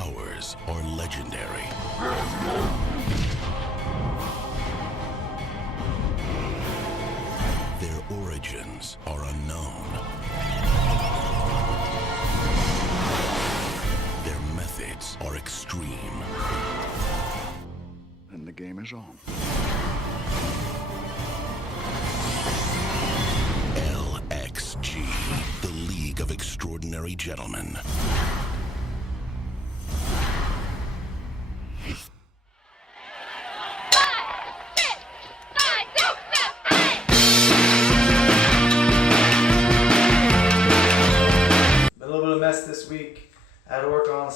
powers are legendary. Their origins are unknown. Their methods are extreme. And the game is on. LXG, the League of Extraordinary Gentlemen. This week. I had to work on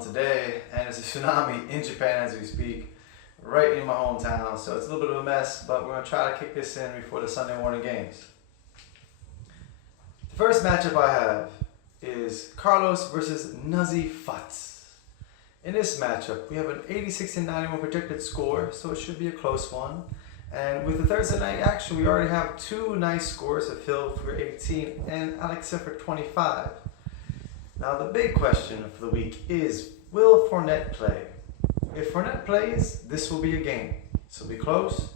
today, and there's a tsunami in Japan as we speak, right in my hometown. So it's a little bit of a mess, but we're going to try to kick this in before the Sunday morning games. The first matchup I have is Carlos versus Nazi Futz. In this matchup, we have an 86-91 projected score, so it should be a close one. And with the Thursday night action, we already have two nice scores, Phil for 18 and Alexa for 25. Now the big question for the week is, will Fournette play? If Fournette plays, this will be a game. This will be close.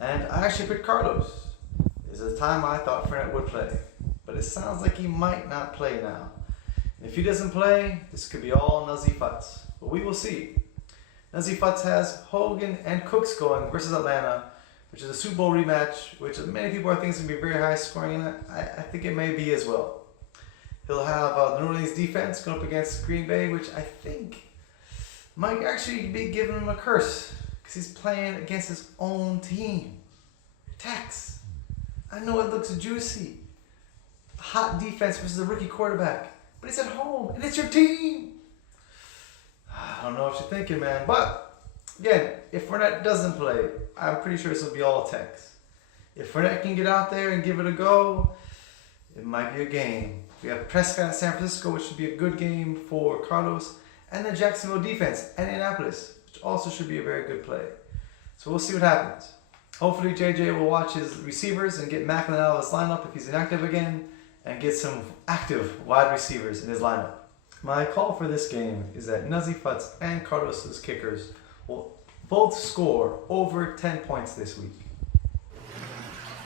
And I actually picked Carlos. There's a time I thought Fournette would play, but it sounds like he might not play now. And if he doesn't play, this could be all Nazi Futz. But we will see. Nazi Futz has Hogan and Cooks going versus Atlanta, which is a Super Bowl rematch, which many people are thinking is going to be very high scoring, and I think it may be as well. He'll have the New Orleans defense going up against Green Bay, which I think might actually be giving him a curse because he's playing against his own team. Tex, I know it looks juicy. Hot defense versus a rookie quarterback, but it's at home and it's your team. I don't know what you're thinking, man. But again, if Fournette doesn't play, I'm pretty sure this will be all Tex. If Fournette can get out there and give it a go, it might be a game. We have Prescott at San Francisco, which should be a good game for Carlos, and the Jacksonville defense at Indianapolis, which also should be a very good play. So we'll see what happens. Hopefully JJ will watch his receivers and get Macklin out of his lineup if he's inactive again, and get some active wide receivers in his lineup. My call for this game is that Nazi Futz and Carlos's kickers will both score over 10 points this week.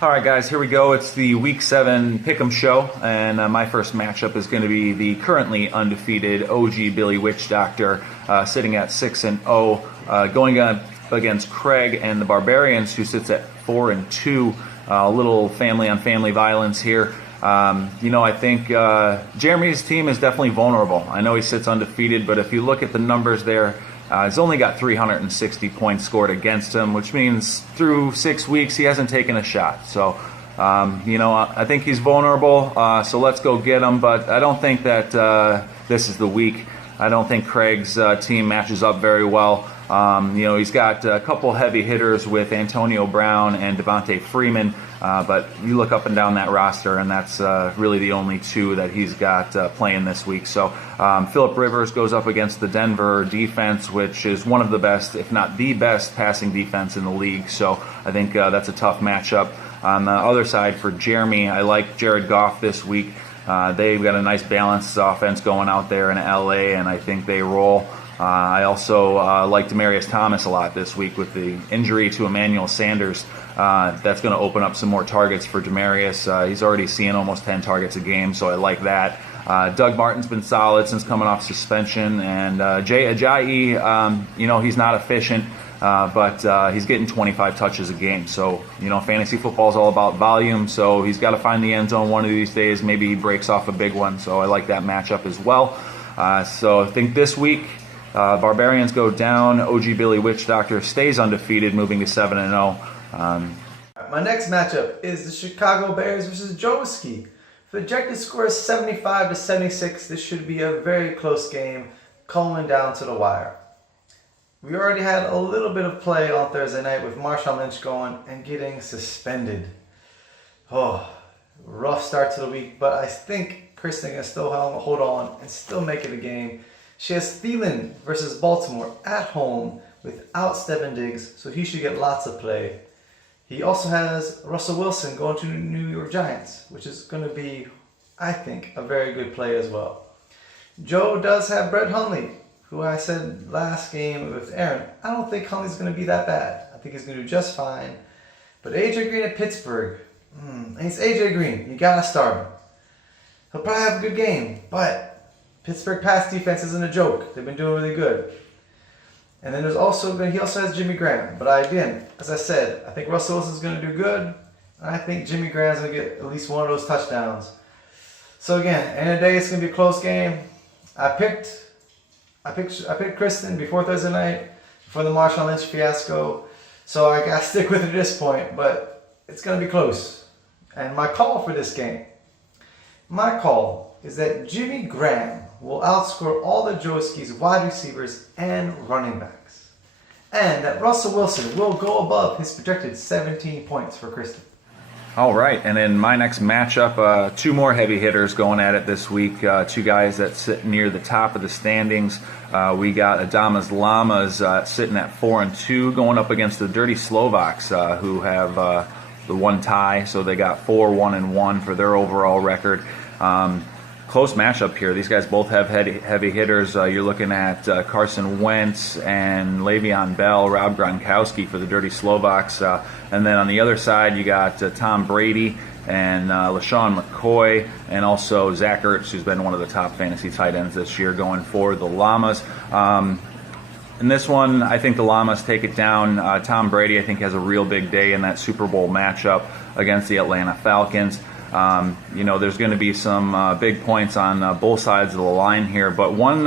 All right, guys, here we go. It's the Week 7 Pick'em show, and my first matchup is going to be the currently undefeated OG Billy Witch Doctor, sitting at 6-0, going up against Craig and the Barbarians, who sits at 4-2. A little family-on-family violence here. I think Jeremy's team is definitely vulnerable. I know he sits undefeated, but if you look at the numbers there, he's only got 360 points scored against him, which means through 6 weeks he hasn't taken a shot. So, I think he's vulnerable, so let's go get him. But I don't think that this is the week. I don't think Craig's team matches up very well. He's got a couple heavy hitters with Antonio Brown and Devontae Freeman, but you look up and down that roster, and that's really the only two that he's got playing this week. So Phillip Rivers goes up against the Denver defense, which is one of the best, if not the best, passing defense in the league. So I think that's a tough matchup. On the other side for Jeremy, I like Jared Goff this week. They've got a nice balanced offense going out there in LA, and I think they roll. I also like Demaryius Thomas a lot this week with the injury to Emmanuel Sanders. That's going to open up some more targets for Demaryius. He's already seeing almost 10 targets a game, so I like that. Doug Martin's been solid since coming off suspension, and Jay Ajayi, he's not efficient, but he's getting 25 touches a game. So, fantasy football is all about volume, so he's got to find the end zone one of these days. Maybe he breaks off a big one, so I like that matchup as well. So I think this week, Barbarians go down. OG Billy Witch Doctor stays undefeated, moving to 7-0. My next matchup is the Chicago Bears versus Joeski. If the projected score is 75-76, this should be a very close game, coming down to the wire. We already had a little bit of play on Thursday night with Marshawn Lynch going and getting suspended. Oh, rough start to the week, but I think Kristen can still hold on and still make it a game. She has Thielen versus Baltimore at home without Steven Diggs, so he should get lots of play. He also has Russell Wilson going to the New York Giants, which is going to be, I think, a very good play as well. Joe does have Brett Hundley, who I said last game with Aaron. I don't think Hundley's going to be that bad. I think he's going to do just fine. But AJ Green at Pittsburgh, it's AJ Green. You got to start him. He'll probably have a good game, but Pittsburgh pass defense isn't a joke. They've been doing really good. And then he also has Jimmy Graham. But again, as I said, I think Russell Wilson's going to do good. And I think Jimmy Graham's going to get at least one of those touchdowns. So again, end of the day, it's going to be a close game. I picked Kristen before Thursday night, before the Marshawn Lynch fiasco. So I got to stick with it at this point. But it's going to be close. And my call for this game, is that Jimmy Graham will outscore all the Joeski's wide receivers and running backs. And that Russell Wilson will go above his projected 17 points for Kristen. All right, and in my next matchup, two more heavy hitters going at it this week. Two guys that sit near the top of the standings. We got Adamas Llamas sitting at 4-2, going up against the Dirty Slovaks, who have the one tie, so they got 4-1-1 for their overall record. Close matchup here. These guys both have heavy hitters. You're looking at Carson Wentz and Le'Veon Bell, Rob Gronkowski for the Dirty Slovaks. And then on the other side, you got Tom Brady and LaShawn McCoy, and also Zach Ertz, who's been one of the top fantasy tight ends this year, going for the Llamas. In this one, I think the Llamas take it down. Tom Brady, I think, has a real big day in that Super Bowl matchup against the Atlanta Falcons. There's going to be some big points on both sides of the line here, but one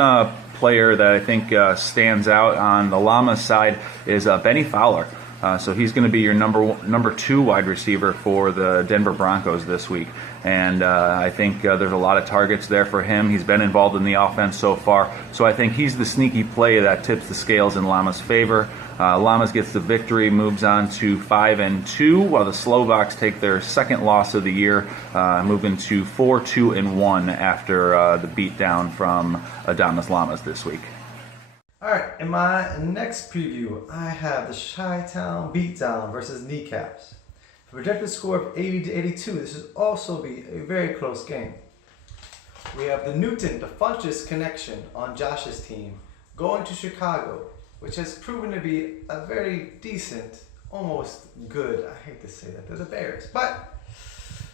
player that I think stands out on the Llamas side is Benny Fowler. So he's going to be your number 2 wide receiver for the Denver Broncos this week. And I think there's a lot of targets there for him. He's been involved in the offense so far. So I think he's the sneaky play that tips the scales in Llamas' favor. Llamas gets the victory, moves on to 5-2, while the Slovaks take their second loss of the year, moving to 4-2-1 after the beatdown from Adamas Llamas this week. All right, in my next preview, I have the Chi-Town Beatdown versus Kneecaps. For a projected score of 80-82, this should also be a very close game. We have the Newton to Funchess connection on Josh's team going to Chicago, which has proven to be a very decent, almost good, I hate to say that, they're the Bears, but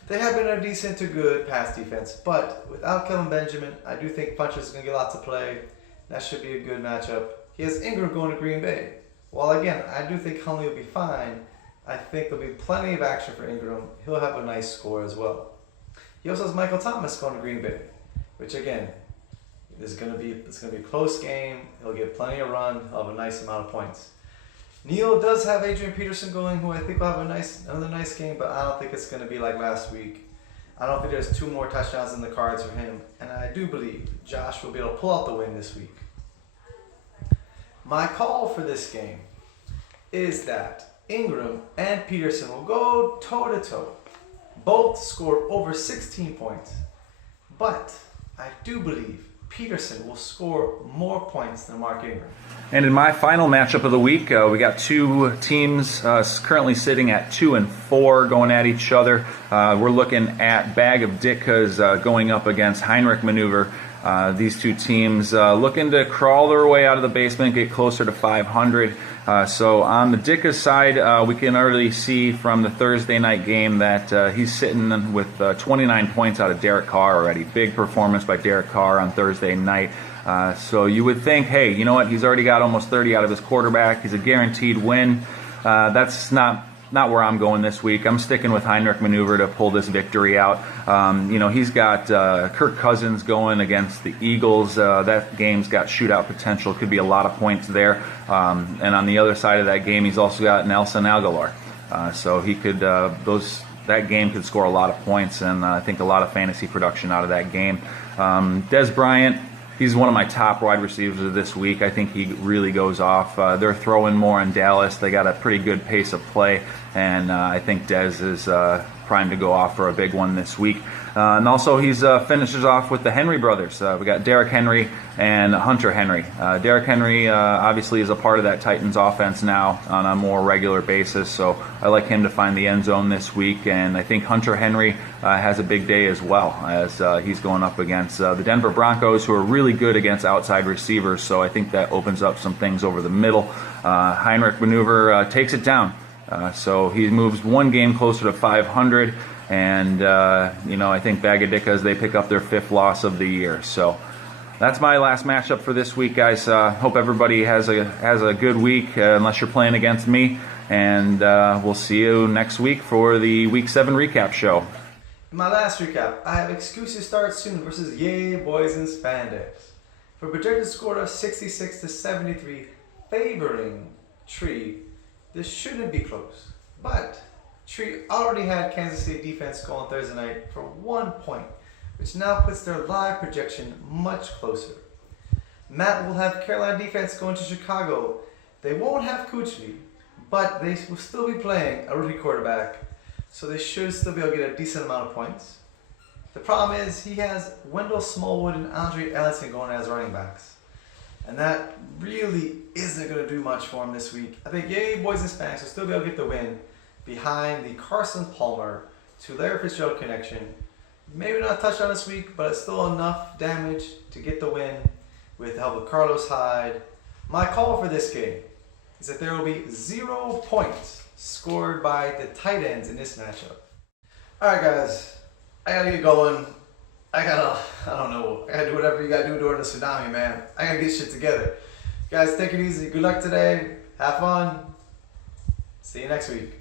they have been a decent to good pass defense. But without Kevin Benjamin, I do think Funchess is going to get lots of play. That should be a good matchup. He has Ingram going to Green Bay. While again, I do think Hundley will be fine, I think there'll be plenty of action for Ingram. He'll have a nice score as well. He also has Michael Thomas going to Green Bay, which again, it's going to be a close game. He'll get plenty of run. He'll have a nice amount of points. Neil does have Adrian Peterson going, who I think will have another nice game, but I don't think it's going to be like last week. I don't think there's 2 more touchdowns in the cards for him, and I do believe Josh will be able to pull out the win this week. My call for this game is that Ingram and Peterson will go toe-to-toe. Both score over 16 points, but I do believe Peterson will score more points than Mark Ingram. And in my final matchup of the week, we got two teams currently sitting at 2-4 going at each other. We're looking at Bag of Ditkas going up against Heinrich Maneuver. These two teams looking to crawl their way out of the basement, get closer to 500. So on the Ditka side, we can already see from the Thursday night game that he's sitting with 29 points out of Derek Carr already. Big performance by Derek Carr on Thursday night. So you would think, hey, you know what? He's already got almost 30 out of his quarterback. He's a guaranteed win. That's not where I'm going this week. I'm sticking with Heinrich Maneuver to pull this victory out. He's got Kirk Cousins going against the Eagles. That game's got shootout potential. Could be a lot of points there. And on the other side of that game, he's also got Nelson Aguilar. So he could that game could score a lot of points, and I think a lot of fantasy production out of that game. Des Bryant, he's one of my top wide receivers of this week. I think he really goes off. They're throwing more in Dallas. They got a pretty good pace of play, and I think Dez is primed to go off for a big one this week. And also he's finishes off with the Henry brothers. We got Derrick Henry and Hunter Henry. Derrick Henry obviously is a part of that Titans offense now on a more regular basis, so I like him to find the end zone this week. And I think Hunter Henry has a big day as well, as he's going up against the Denver Broncos, who are really good against outside receivers, so I think that opens up some things over the middle. Heinrich Maneuver takes it down. So he moves one game closer to 500, and I think Bagadickas, they pick up their 5th loss of the year. So that's my last matchup for this week, guys. Hope everybody has a good week, unless you're playing against me, and we'll see you next week for the Week 7 recap show. In my last recap, I have Excuses Start Soon versus Yay Boys in Spandex. For a projected score of 66-73, favoring Tree. This shouldn't be close, but Tree already had Kansas City defense go on Thursday night for 1 point, which now puts their live projection much closer. Matt will have Carolina defense going to Chicago. They won't have Kuechly, but they will still be playing a rookie quarterback, so they should still be able to get a decent amount of points. The problem is he has Wendell Smallwood and Andre Ellison going as running backs. And that really isn't going to do much for him this week. I think Yay Boys and Spandex will still be able to get the win behind the Carson Palmer to Larry Fitzgerald connection. Maybe not a touchdown this week, but it's still enough damage to get the win with the help of Carlos Hyde. My call for this game is that there will be 0 points scored by the tight ends in this matchup. Alright guys, I gotta get going. I don't know, I gotta do whatever you gotta do during the tsunami, man. I gotta get shit together. Guys, take it easy. Good luck today. Have fun. See you next week.